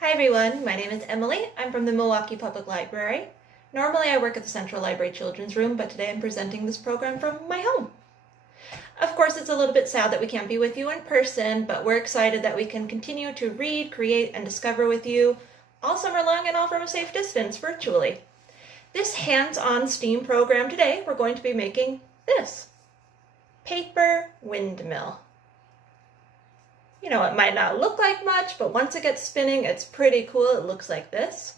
Hi everyone, my name is Emily. I'm from the Milwaukee Public Library. Normally I work at the Central Library Children's Room, but today I'm presenting this program from my home. Of course, it's a little bit sad that we can't be with you in person, but we're excited that we can continue to read, create, and discover with you all summer long and all from a safe distance virtually. This hands-on STEAM program today, we're going to be making this paper windmill. You know, it might not look like much, but once it gets spinning, it's pretty cool. It looks like this.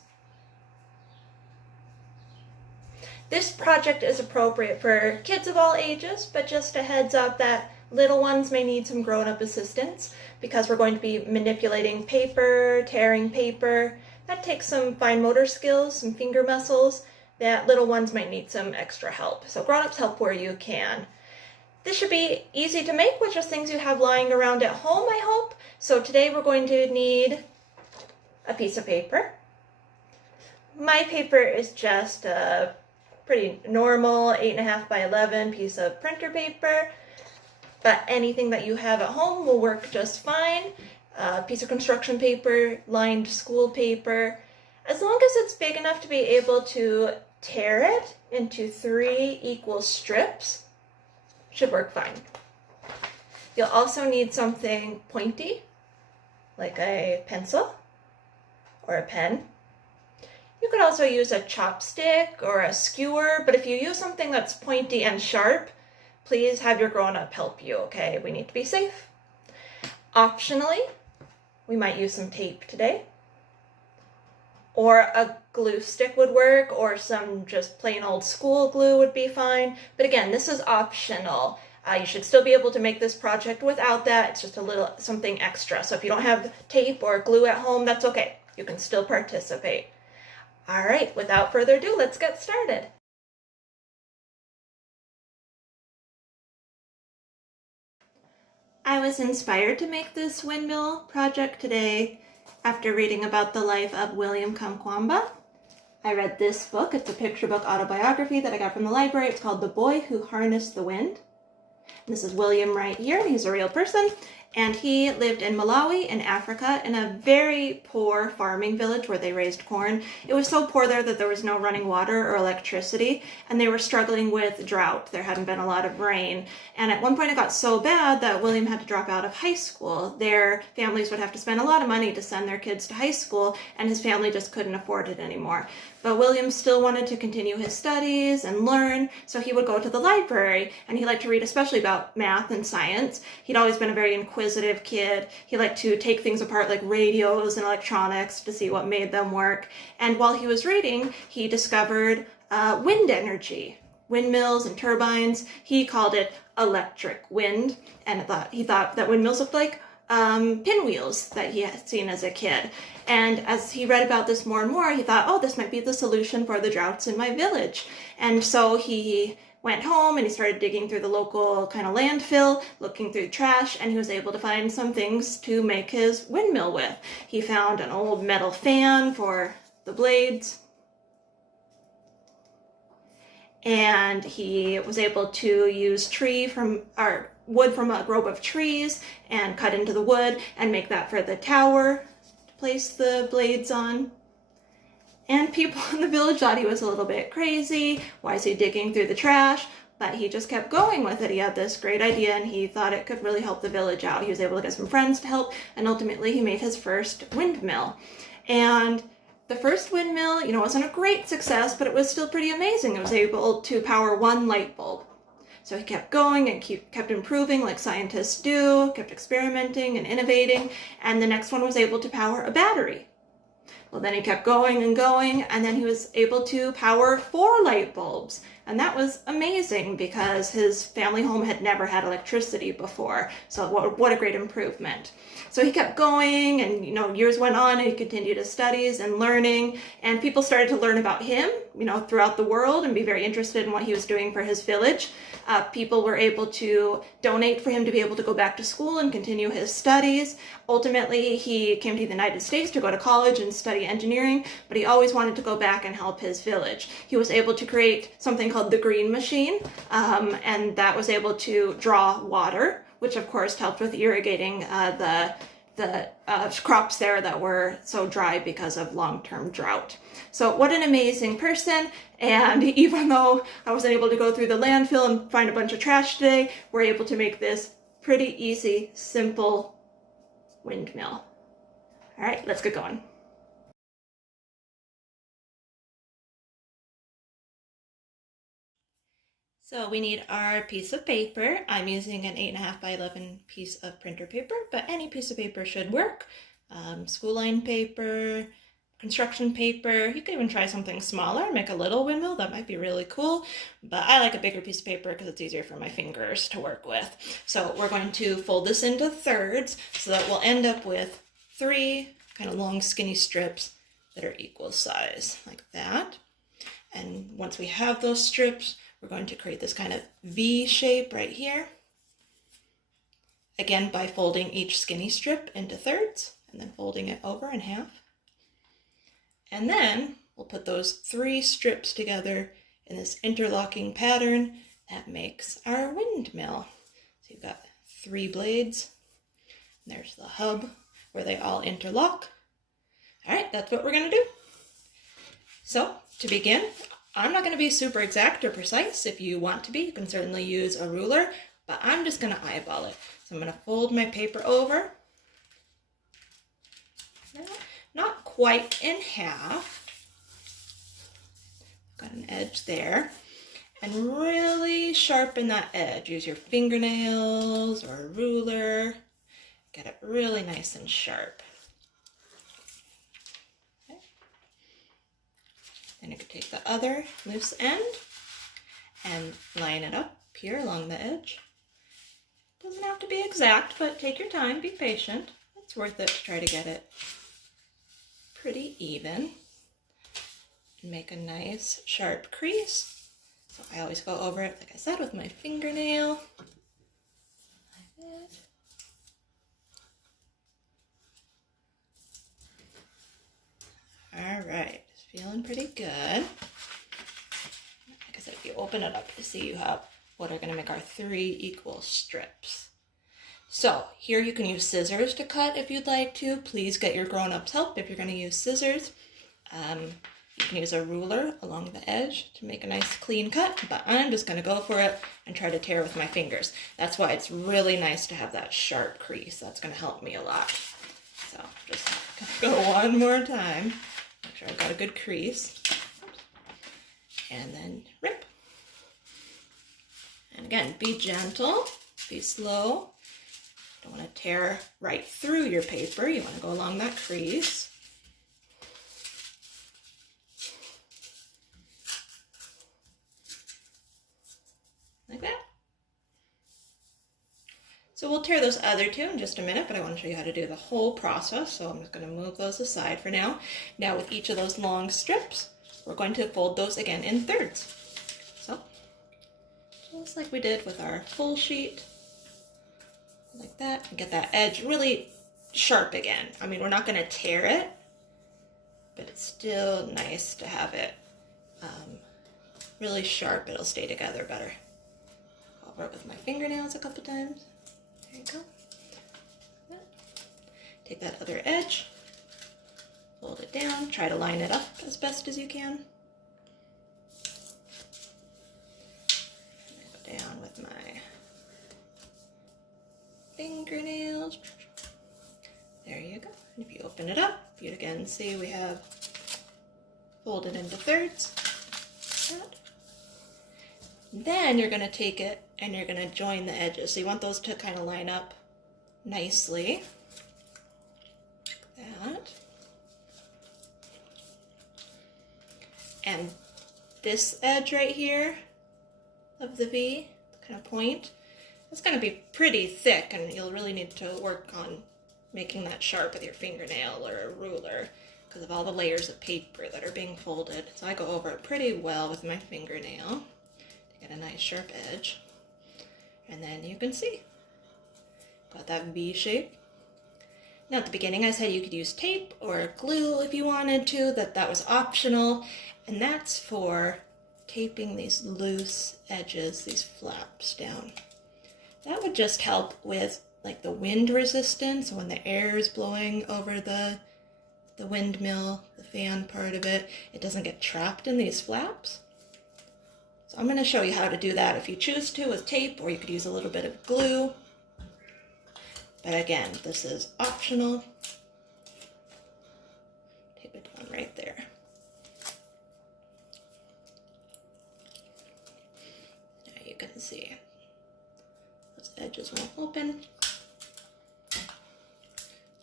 This project is appropriate for kids of all ages, but just a heads up that little ones may need some grown-up assistance because we're going to be manipulating paper, tearing paper. That takes some fine motor skills, some finger muscles, that little ones might need some extra help. So grown-ups help where you can. This should be easy to make with just things you have lying around at home, I hope. So today we're going to need a piece of paper. My paper is just a pretty normal 8.5 by 11 piece of printer paper, but anything that you have at home will work just fine. A piece of construction paper, lined school paper, as long as it's big enough to be able to tear it into 3 equal strips. Should work fine. You'll also need something pointy, like a pencil or a pen. You could also use a chopstick or a skewer, but if you use something that's pointy and sharp, please have your grown-up help you, okay? We need to be safe. Optionally, we might use some tape today, or a glue stick would work, or some just plain old school glue would be fine. But again, this is optional. You should still be able to make this project without that. It's just a little something extra. So if you don't have tape or glue at home, that's okay. You can still participate. All right, without further ado, let's get started. I was inspired to make this windmill project today after reading about the life of William Kamkwamba. I read this book. It's a picture book autobiography that I got from the library. It's called The Boy Who Harnessed the Wind. And this is William right here. He's a real person. And he lived in Malawi in Africa in a very poor farming village where they raised corn. It was so poor there that there was no running water or electricity, and they were struggling with drought. There hadn't been a lot of rain. And at one point it got so bad that William had to drop out of high school. Their families would have to spend a lot of money to send their kids to high school, and his family just couldn't afford it anymore. But William still wanted to continue his studies and learn, so he would go to the library, and he liked to read especially about math and science. He'd always been a very inquisitive kid. He liked to take things apart like radios and electronics to see what made them work. And while he was reading, he discovered wind energy, windmills and turbines. He called it electric wind, and he thought that windmills looked like pinwheels that he had seen as a kid. And as he read about this more and more, he thought, oh, this might be the solution for the droughts in my village. And so he went home and he started digging through the local kind of landfill, looking through trash, and he was able to find some things to make his windmill with. He found an old metal fan for the blades, and he was able to use wood from a grove of trees and cut into the wood and make that for the tower to place the blades on. And people in the village thought he was a little bit crazy. Why is he digging through the trash? But he just kept going with it. He had this great idea and he thought it could really help the village out. He was able to get some friends to help, and ultimately he made his first windmill. And the first windmill, wasn't a great success, but it was still pretty amazing. It was able to power 1 light bulb. So he kept going and kept improving like scientists do, kept experimenting and innovating, and the next one was able to power a battery. Well, then he kept going and going, and then he was able to power 4 light bulbs. And that was amazing because his family home had never had electricity before. So what a great improvement. So he kept going, and years went on, and he continued his studies and learning, and people started to learn about him, throughout the world and be very interested in what he was doing for his village. People were able to donate for him to be able to go back to school and continue his studies. Ultimately, he came to the United States to go to college and study engineering, but he always wanted to go back and help his village. He was able to create something called the green machine, and that was able to draw water, which of course helped with irrigating the the crops there that were so dry because of long-term drought. So what an amazing person. And even though I wasn't able to go through the landfill and find a bunch of trash today, we're able to make this pretty easy, simple windmill. All right, let's get going. So we need our piece of paper. I'm using an 8.5 by 11 piece of printer paper, but any piece of paper should work. School line paper, construction paper. You could even try something smaller, make a little windmill. That might be really cool, but I like a bigger piece of paper because it's easier for my fingers to work with. So we're going to fold this into thirds so that we'll end up with 3 kind of long skinny strips that are equal size, like that. And once we have those strips, we're going to create this kind of V shape right here. Again, by folding each skinny strip into thirds and then folding it over in half. And then we'll put those 3 strips together in this interlocking pattern that makes our windmill. So you've got 3 blades. And there's the hub where they all interlock. All right, that's what we're going to do. So to begin, I'm not going to be super exact or precise. If you want to be, you can certainly use a ruler, but I'm just going to eyeball it. So I'm going to fold my paper over, not quite in half. Got an edge there, and really sharpen that edge. Use your fingernails or a ruler. Get it really nice and sharp. Then you could take the other loose end and line it up here along the edge. Doesn't have to be exact, but take your time, be patient. It's worth it to try to get it pretty even. And make a nice sharp crease. So I always go over it, like I said, with my fingernail. Like that. All right. Feeling pretty good. Like I said, if you open it up, you see you have what are going to make our 3 equal strips. So here you can use scissors to cut if you'd like to. Please get your grown-ups help if you're going to use scissors. You can use a ruler along the edge to make a nice clean cut, but I'm just going to go for it and try to tear with my fingers. That's why it's really nice to have that sharp crease. That's going to help me a lot. So just go one more time. Make sure I've got a good crease. And then rip. And again, be gentle, be slow. Don't want to tear right through your paper. You want to go along that crease. Like that. So we'll tear those other 2 in just a minute, but I want to show you how to do the whole process. So I'm just going to move those aside for now. Now with each of those long strips, we're going to fold those again in thirds. So just like we did with our full sheet, like that, and get that edge really sharp again. I mean, we're not going to tear it, but it's still nice to have it really sharp. It'll stay together better. Go over it with my fingernails a couple times. There you go. Take that other edge, fold it down, try to line it up as best as you can. And go down with my fingernails. There you go. And if you open it up, you again see we have folded into thirds. Then you're going to take it and you're going to join the edges. So you want those to kind of line up nicely. Like that. And this edge right here of the V, kind of point, it's going to be pretty thick and you'll really need to work on making that sharp with your fingernail or a ruler because of all the layers of paper that are being folded. So I go over it pretty well with my fingernail to get a nice sharp edge. And then you can see, got that V shape. Now at the beginning I said you could use tape or glue if you wanted to, that was optional. And that's for taping these loose edges, these flaps down. That would just help with like the wind resistance. So when the air is blowing over the windmill, the fan part of it, it doesn't get trapped in these flaps. So I'm going to show you how to do that if you choose to with tape, or you could use a little bit of glue. But again, this is optional. Tape it down right there. Now you can see those edges won't open.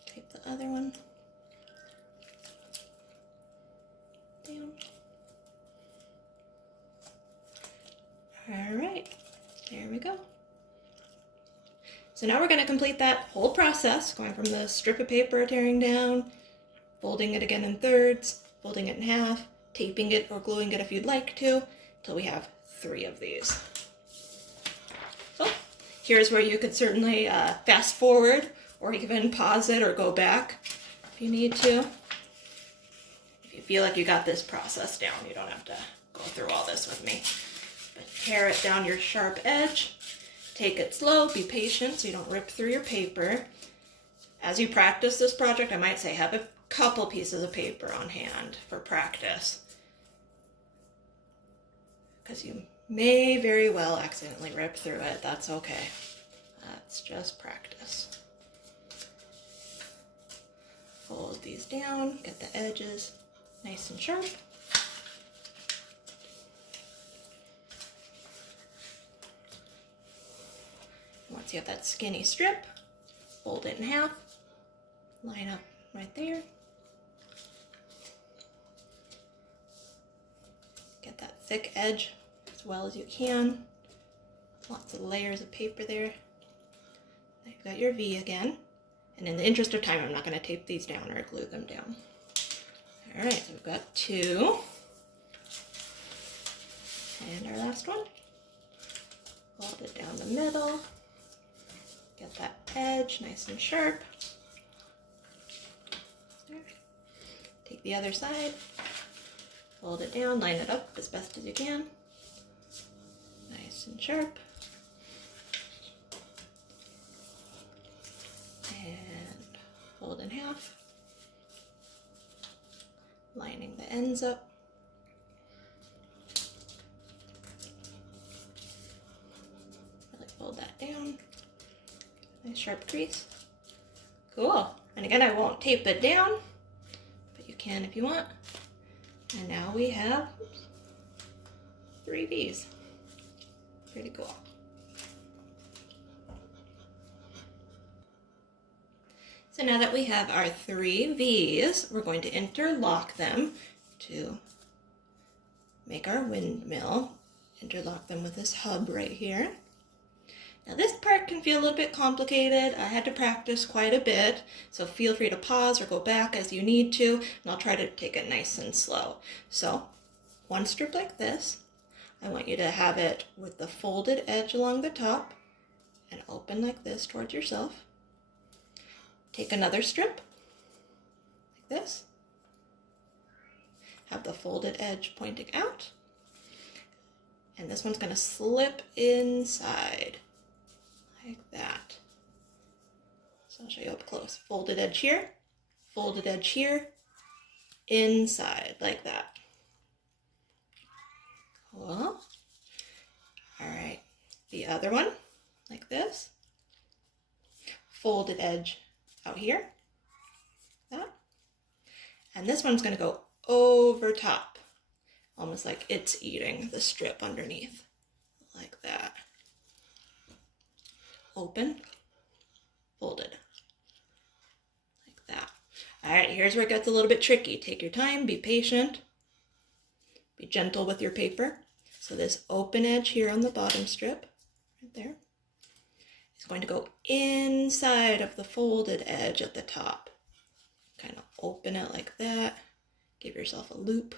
Tape the other one down. All right, there we go. So now we're going to complete that whole process, going from the strip of paper, tearing down, folding it again in thirds, folding it in half, taping it or gluing it if you'd like to, till we have 3 of these. So here's where you could certainly fast forward or even pause it or go back if you need to. If you feel like you got this process down, you don't have to go through all this with me. But tear it down your sharp edge. Take it slow, be patient so you don't rip through your paper. As you practice this project, I might say have a couple pieces of paper on hand for practice, because you may very well accidentally rip through it. That's okay. That's just practice. Fold these down, get the edges nice and sharp. Once you have that skinny strip, fold it in half, line up right there. Get that thick edge as well as you can. Lots of layers of paper there. Now you've got your V again. And in the interest of time, I'm not going to tape these down or glue them down. All right, so we've got 2. And our last one. Fold it down the middle. Get that edge nice and sharp. Take the other side, fold it down, line it up as best as you can. Nice and sharp. And fold in half. Lining the ends up. Really fold that down. Nice sharp crease. Cool. And again, I won't tape it down, but you can if you want. And now we have 3 V's. Pretty cool. So now that we have our 3 V's, we're going to interlock them to make our windmill. Interlock them with this hub right here. Now this part can feel a little bit complicated. I had to practice quite a bit, so feel free to pause or go back as you need to, and I'll try to take it nice and slow. So, one strip like this. I want you to have it with the folded edge along the top and open like this towards yourself. Take another strip, like this. Have the folded edge pointing out. And this one's going to slip inside. Like that. So I'll show you up close. Folded edge here, inside, like that. Cool. All right, the other one, like this. Folded edge out here, that. And this one's gonna go over top, almost like it's eating the strip underneath, like that. Open, folded, like that. All right, here's where it gets a little bit tricky. Take your time, be patient, be gentle with your paper. So this open edge here on the bottom strip, right there, is going to go inside of the folded edge at the top. Kind of open it like that, give yourself a loop.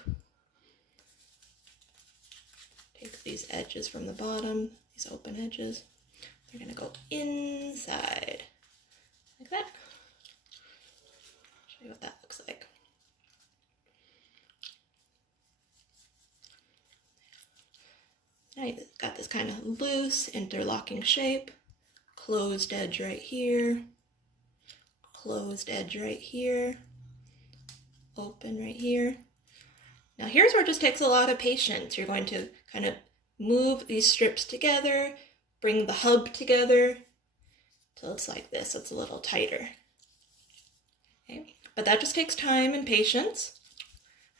Take these edges from the bottom, these open edges. They're going to go inside, like that. Show you what that looks like. Now you've got this kind of loose interlocking shape. closed edge right here, closed edge right here, open right here. Now here's where it just takes a lot of patience. You're going to kind of move these strips together, bring the hub together till it's like this. It's a little tighter. Okay. But that just takes time and patience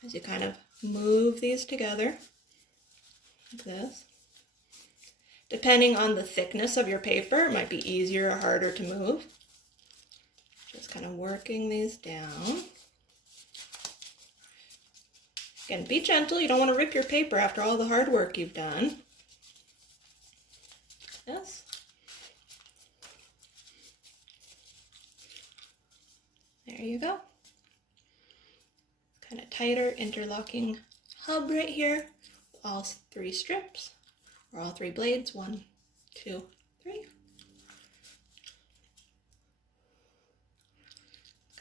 as you kind of move these together like this. Depending on the thickness of your paper, it might be easier or harder to move. Just kind of working these down. Again, be gentle. You don't want to rip your paper after all the hard work you've done. Yes. There you go. Kind of tighter interlocking hub right here. All 3 strips, or all 3 blades. 1, 2, 3.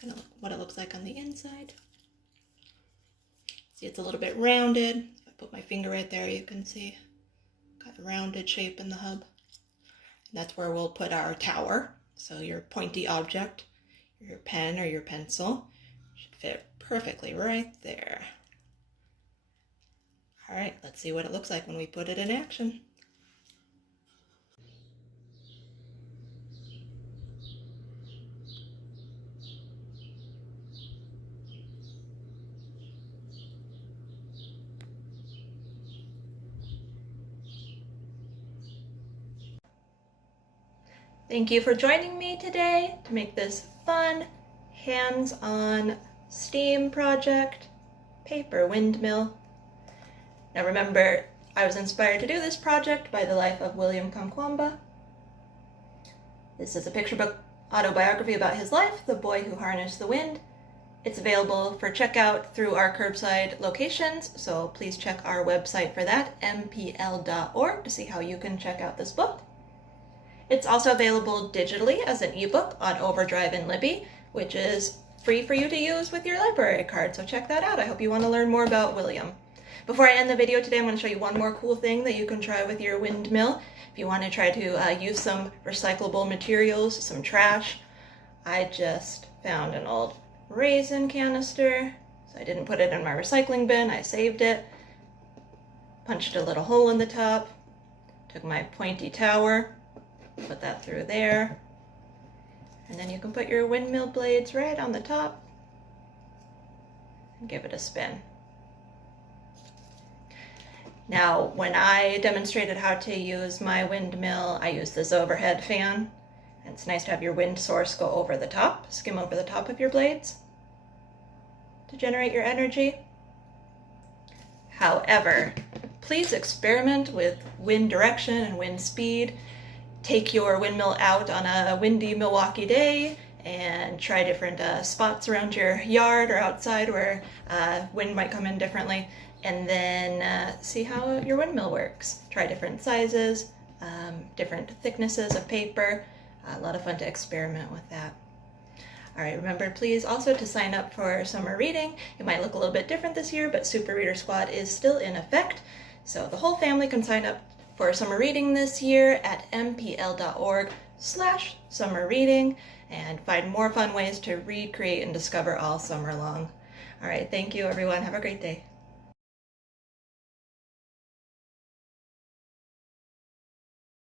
Kind of what it looks like on the inside. See, it's a little bit rounded. If I put my finger right there, you can see got a rounded shape in the hub. And that's where we'll put our tower. So your pointy object, your pen or your pencil, should fit perfectly right there. All right, let's see what it looks like when we put it in action. Thank you for joining me today to make this fun, hands-on STEAM project, paper windmill. Now remember, I was inspired to do this project by the life of William Kamkwamba. This is a picture book autobiography about his life, The Boy Who Harnessed the Wind. It's available for checkout through our curbside locations, so please check our website for that, mpl.org, to see how you can check out this book. It's also available digitally as an ebook on Overdrive and Libby, which is free for you to use with your library card, so check that out. I hope you want to learn more about William. Before I end the video today, I'm going to show you one more cool thing that you can try with your windmill. If you want to try to use some recyclable materials, some trash, I just found an old raisin canister, so I didn't put it in my recycling bin, I saved it, punched a little hole in the top, took my pointy tower, put that through there, and then you can put your windmill blades right on the top and give it a spin. Now, when I demonstrated how to use my windmill, I used this overhead fan, and it's nice to have your wind source go over the top, skim over the top of your blades to generate your energy. However, please experiment with wind direction and wind speed. Take your windmill out on a windy Milwaukee day and try different spots around your yard or outside where wind might come in differently, and then see how your windmill works. Try different sizes, different thicknesses of paper. A lot of fun to experiment with that. All right, remember please also to sign up for summer reading. It might look a little bit different this year, but Super Reader Squad is still in effect. So the whole family can sign up for summer reading this year at mpl.org/summer reading and find more fun ways to read, create, and discover all summer long. All right, thank you everyone. Have a great day.